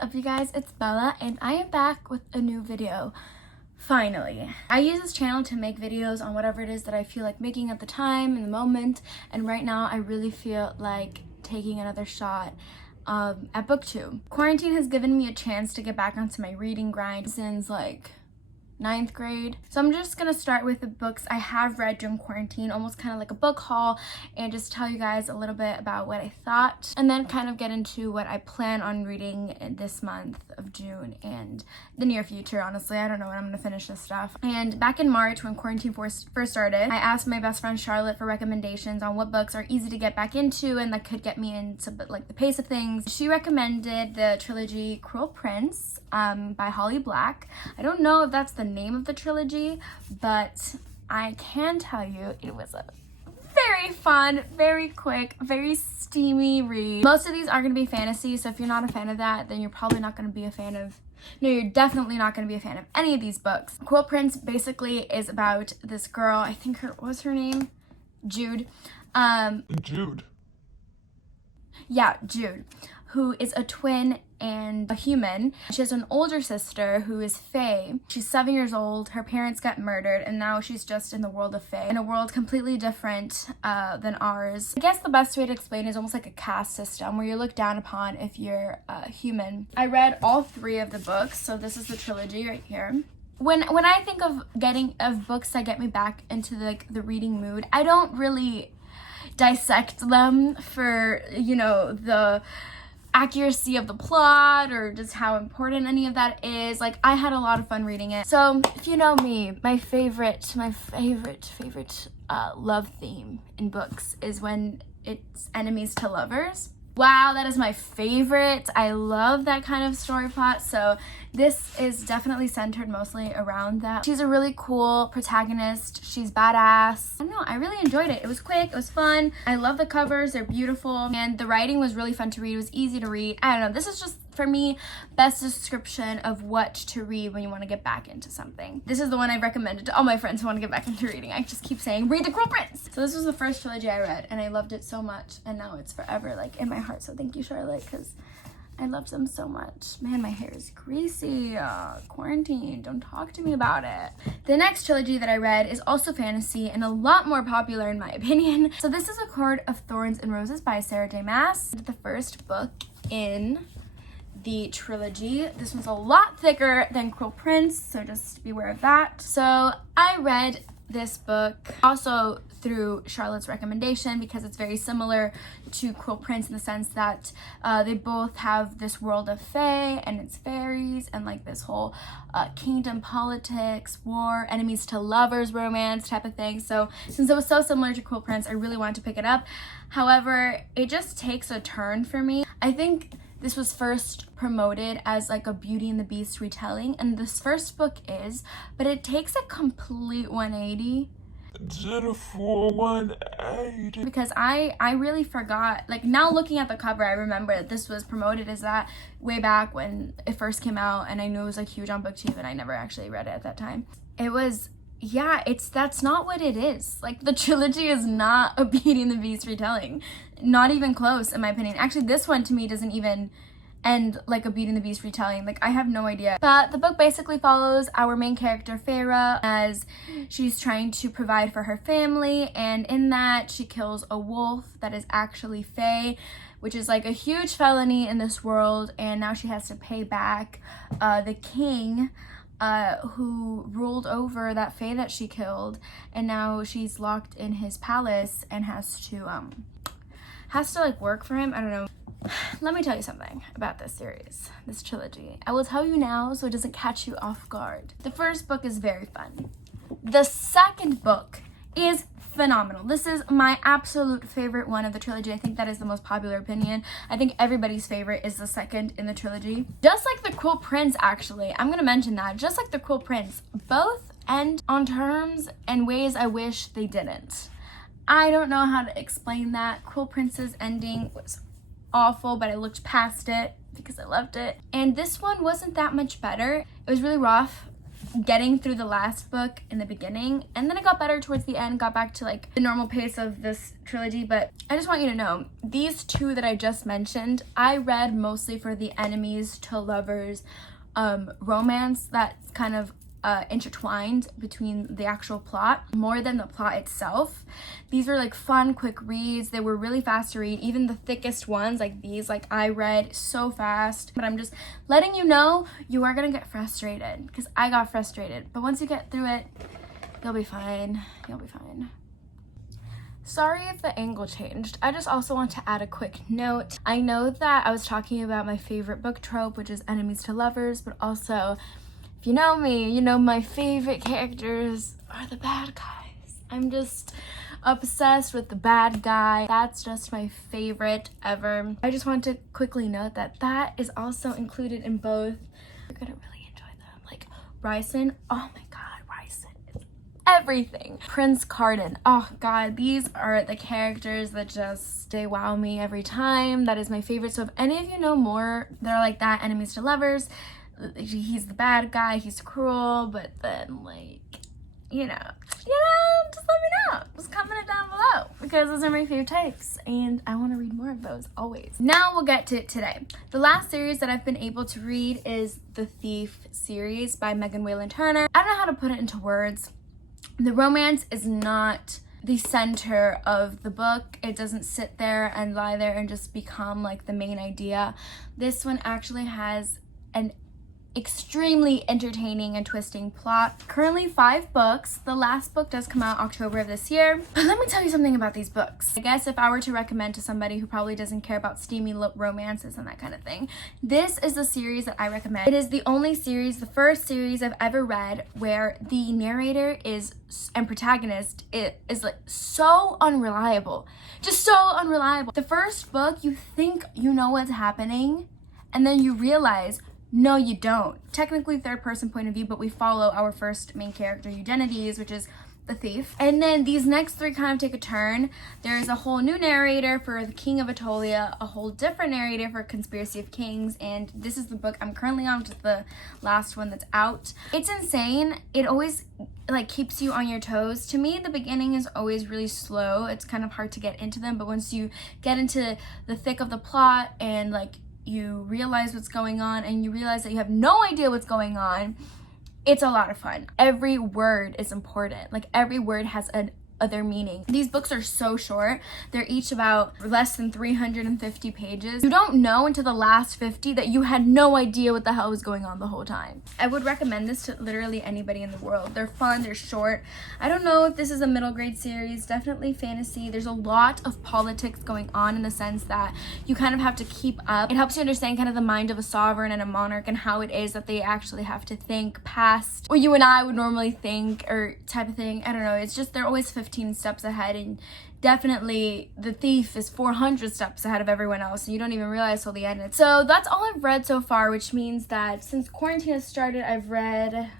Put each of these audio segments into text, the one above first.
up, you guys? It's Bella and I am back with a new video. Finally. I use this channel to make videos on whatever it is that I feel like making at the time, in the moment, and right now I really feel like taking another shot at booktube. Quarantine has given me a chance to get back onto my reading grind since like 9th grade. So I'm just gonna start with the books I have read during quarantine, almost kind of like a book haul, and just tell you guys a little bit about what I thought, and then kind of get into what I plan on reading in this month of June and the near future. Honestly, I don't know when I'm gonna finish this stuff. And back in March, when quarantine first started, I asked my best friend Charlotte for recommendations on what books are easy to get back into and that could get me into like the pace of things. She recommended the trilogy Cruel Prince by Holly Black. I don't know if that's the name of the trilogy, but I can tell you it was a very fun, very quick, very steamy read. Most of these are going to be fantasy, so if you're not a fan of that, then you're probably not going to be a fan of you're definitely not going to be a fan of any of these books. Cruel Prince basically is about this girl, I think what was her name? Jude. Jude. Yeah, Jude, who is a twin and a human. She has an older sister who is Fae. She's 7 years old. Her parents got murdered, and now she's just in the world of Fae, in a world completely different than ours. I guess the best way to explain it is almost like a caste system where you're looked down upon if you're human. I read all 3 of the books, so this is the trilogy right here. When I think of books that get me back into the reading mood, I don't really dissect them for, you know, the accuracy of the plot or just how important any of that is. Like, I had a lot of fun reading it. So if you know me, my favorite love theme in books is when it's enemies to lovers. Wow, that is my favorite. I love that kind of story plot, so this is definitely centered mostly around that. She's a really cool protagonist. She's badass. I don't know, I really enjoyed it. It was quick, it was fun. I love the covers, they're beautiful, and the writing was really fun to read. It was easy to read. I don't know, this is just, for me, best description of what to read when you want to get back into something. This is the one I recommended to all my friends who want to get back into reading. I just keep saying, read The Cruel Prince! So this was the first trilogy I read, and I loved it so much, and now it's forever, like, in my heart. So thank you, Charlotte, because I loved them so much. Man, my hair is greasy. Quarantine, don't talk to me about it. The next trilogy that I read is also fantasy and a lot more popular in my opinion. So this is A Court of Thorns and Roses by Sarah J. Maas. The first book in the trilogy. This one's a lot thicker than Cruel Prince, so just beware of that. So I read this book also through Charlotte's recommendation because it's very similar to Cruel Prince in the sense that they both have this world of fae and it's fairies and like this whole kingdom politics, war, enemies to lovers, romance type of thing. So since it was so similar to Cruel Prince, I really wanted to pick it up. However, it just takes a turn for me. I think this was first promoted as like a Beauty and the Beast retelling, and this first book is, but it takes a complete 180. Did a full 180. Because I really forgot, like now looking at the cover, I remember that this was promoted as that way back when it first came out, and I knew it was like huge on booktube, and I never actually read it at that time. It was, yeah, that's not what it is. Like, the trilogy is not a Beauty and the Beast retelling. Not even close, in my opinion. Actually, this one to me doesn't even end like a Beauty and the Beast retelling. Like, I have no idea. But the book basically follows our main character, Feyre, as she's trying to provide for her family, and in that, she kills a wolf that is actually Fae, which is like a huge felony in this world, and now she has to pay back the king who ruled over that fae that she killed, and now she's locked in his palace and has to like work for him. I don't know. Let me tell you something about this series, this trilogy. I will tell you now so it doesn't catch you off guard. The first book is very fun. The second book is phenomenal. This is my absolute favorite one of the trilogy. I think that is the most popular opinion. I think everybody's favorite is the second in the trilogy. Just like The Cruel Prince, actually. I'm gonna mention that. Just like The Cruel Prince, both end on terms and ways I wish they didn't. I don't know how to explain that. Cruel Prince's ending was awful, but I looked past it because I loved it. And this one wasn't that much better. It was really rough, getting through the last book in the beginning, and then it got better towards the end, got back to like the normal pace of this trilogy. But I just want you to know, these two that I just mentioned, I read mostly for the enemies to lovers romance that's kind of intertwined between the actual plot more than the plot itself. These were like fun, quick reads. They were really fast to read. Even the thickest ones like these, like I read so fast. But I'm just letting you know, you are gonna get frustrated, because I got frustrated. But once you get through it, you'll be fine. You'll be fine. Sorry if the angle changed. I just also want to add a quick note. I know that I was talking about my favorite book trope, which is enemies to lovers, but also, if you know me, you know my favorite characters are the bad guys. I'm just obsessed with the bad guy. That's just my favorite ever. I just want to quickly note that that is also included in both. You're gonna really enjoy them. Like Ryson, oh my god, Ryson is everything. Prince Carden, oh god, these are the characters that just, they wow me every time. That is my favorite. So if any of you know more, they're like that, enemies to lovers, he's the bad guy, he's cruel, but then like, you know, just let me know. Just comment it down below, because those are my favorite types and I want to read more of those always. Now we'll get to it today. The last series that I've been able to read is the Thief series by Megan Whalen Turner. I don't know how to put it into words. The romance is not the center of the book. It doesn't sit there and lie there and just become like the main idea. This one actually has an extremely entertaining and twisting plot. Currently 5 books. The last book does come out October of this year. But let me tell you something about these books. I guess if I were to recommend to somebody who probably doesn't care about steamy romances and that kind of thing, this is the series that I recommend. It is the only series, the first series I've ever read where the narrator is and protagonist is like so unreliable. Just so unreliable. The first book, you think you know what's happening, and then you realize, no, you don't. Technically third person point of view, but we follow our first main character, Eugenides, which is the thief. And then these next 3 kind of take a turn. There's a whole new narrator for the King of Atolia, a whole different narrator for Conspiracy of Kings, and this is the book I'm currently on, which is the last one that's out. It's insane. It always like keeps you on your toes. To me, the beginning is always really slow. It's kind of hard to get into them, but once you get into the thick of the plot and like you realize what's going on and you realize that you have no idea what's going on, it's a lot of fun. Every word is important. Like every word has an other meaning. These books are so short. They're each about less than 350 pages. You don't know until the last 50 that you had no idea what the hell was going on the whole time. I would recommend this to literally anybody in the world. They're fun, they're short. I don't know if this is a middle grade series, definitely fantasy. There's a lot of politics going on in the sense that you kind of have to keep up. It helps you understand kind of the mind of a sovereign and a monarch and how it is that they actually have to think past what you and I would normally think or type of thing. I don't know. It's just they're always 15 steps ahead, and definitely the thief is 400 steps ahead of everyone else, and you don't even realize till the end. So that's all I've read so far, which means that since quarantine has started, I've read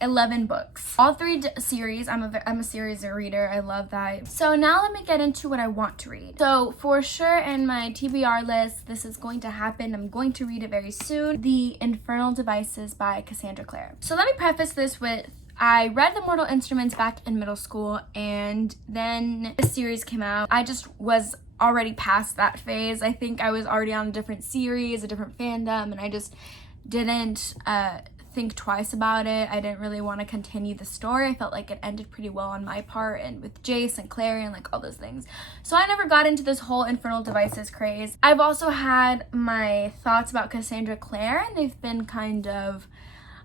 11 books. All 3 series. I'm a series reader. I love that. So now let me get into what I want to read. So for sure in my TBR list, this is going to happen. I'm going to read it very soon. The Infernal Devices by Cassandra Clare. So let me preface this with, I read The Mortal Instruments back in middle school, and then the series came out. I just was already past that phase. I think I was already on a different series, a different fandom, and I just didn't think twice about it. I didn't really want to continue the story. I felt like it ended pretty well on my part, and with Jace and Clary and like all those things. So I never got into this whole Infernal Devices craze. I've also had my thoughts about Cassandra Clare, and they've been kind of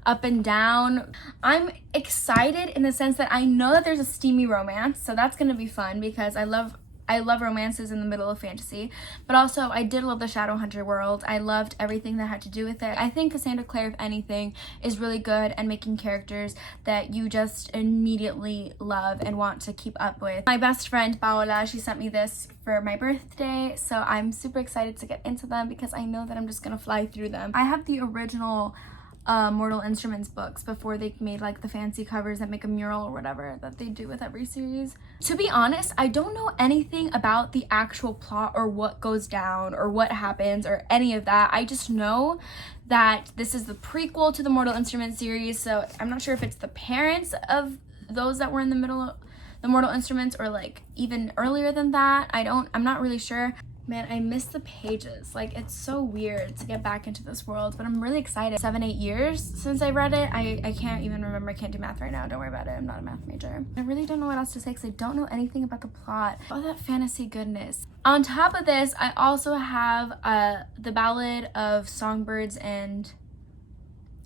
up and down. I'm excited in the sense that I know that there's a steamy romance, so that's gonna be fun because I love romances in the middle of fantasy, but also I did love the Shadowhunter world. I loved everything that had to do with it. I think Cassandra Clare, if anything, is really good at making characters that you just immediately love and want to keep up with. My best friend Paola, she sent me this for my birthday, so I'm super excited to get into them because I know that I'm just gonna fly through them. I have the original Mortal Instruments books before they made like the fancy covers that make a mural or whatever that they do with every series. To be honest, I don't know anything about the actual plot or what goes down or what happens or any of that. I just know that this is the prequel to the Mortal Instruments series, so I'm not sure if it's the parents of those that were in the Mortal Instruments or like even earlier than that. I'm not really sure. Man, I miss the pages. Like, it's so weird to get back into this world, but I'm really excited. 7-8 years since I read it. I can't even remember. I can't do math right now. Don't worry about it. I'm not a math major. I really don't know what else to say because I don't know anything about the plot. All that fantasy goodness. On top of this, I also have The Ballad of Songbirds and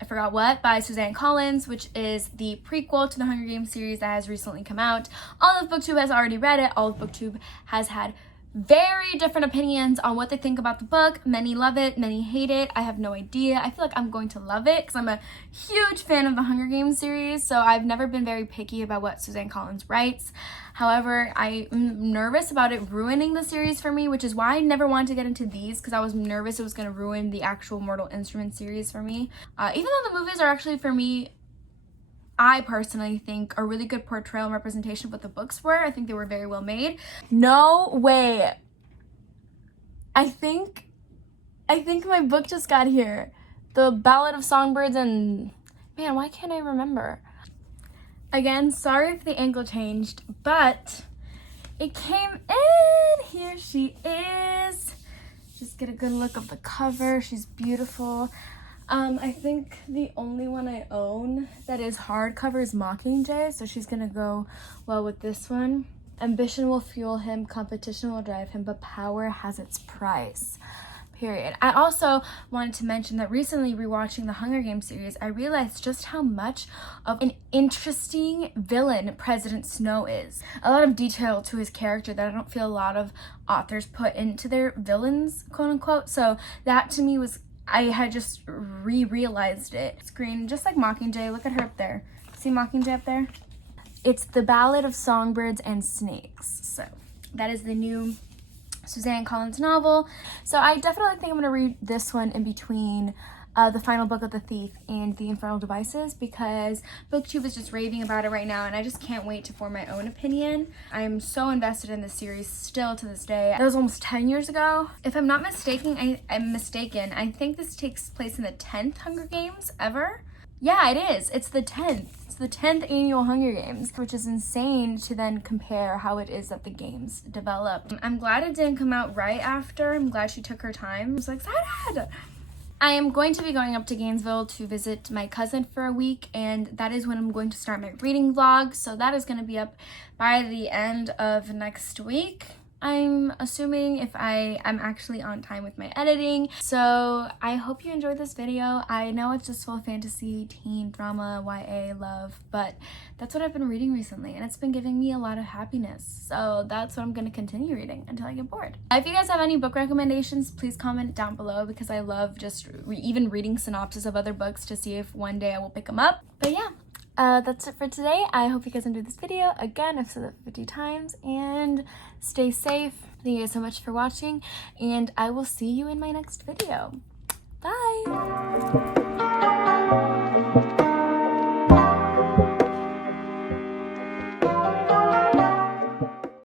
I forgot what by Suzanne Collins, which is the prequel to the Hunger Games series that has recently come out. All of BookTube has already read it. All of BookTube has had very different opinions on what they think about the book. Many love it, many hate it. I have no idea. I feel like I'm going to love it because I'm a huge fan of the Hunger Games series, so I've never been very picky about what Suzanne Collins writes. However, I'm nervous about it ruining the series for me, which is why I never wanted to get into these, because I was nervous it was going to ruin the actual Mortal Instruments series for me. Even though the movies are actually, for me, I personally think a really good portrayal and representation of what the books were. I think they were very well made. No way. I think my book just got here. The Ballad of Songbirds and... Man, why can't I remember? Again, sorry if the angle changed, but it came in. Here she is. Just get a good look of the cover. She's beautiful. I think the only one I own that is hardcover is Mockingjay, so she's gonna go well with this one. Ambition will fuel him, competition will drive him, but power has its price. Period. I also wanted to mention that recently rewatching the Hunger Games series, I realized just how much of an interesting villain President Snow is. A lot of detail to his character that I don't feel a lot of authors put into their villains, quote unquote. So that to me was, I had just realized it. Screen, just like Mockingjay. Look at her up there. See Mockingjay up there? It's The Ballad of Songbirds and Snakes. So that is the new Suzanne Collins novel. So I definitely think I'm going to read this one in between the final book of The Thief and The Infernal Devices, because BookTube is just raving about it right now and I just can't wait to form my own opinion. I am so invested in this series still to this day. That was almost 10 years ago. If I'm not mistaken, I'm mistaken. I think this takes place in the 10th Hunger Games ever. Yeah, it is. It's the 10th. It's the 10th annual Hunger Games, which is insane to then compare how it is that the games developed. I'm glad it didn't come out right after. I'm glad she took her time. I was so excited. I am going to be going up to Gainesville to visit my cousin for a week, and that is when I'm going to start my reading vlog. So that is going to be up by the end of next week. I'm assuming, if I'm actually on time with my editing. So I hope you enjoyed this video. I know it's just full of fantasy, teen, drama, YA, love, but that's what I've been reading recently and it's been giving me a lot of happiness. So that's what I'm going to continue reading until I get bored. If you guys have any book recommendations, please comment down below, because I love just even reading synopsis of other books to see if one day I will pick them up. But yeah. That's it for today. I hope you guys enjoyed this video. Again, I've said that 50 times, and stay safe. Thank you guys so much for watching, and I will see you in my next video. Bye!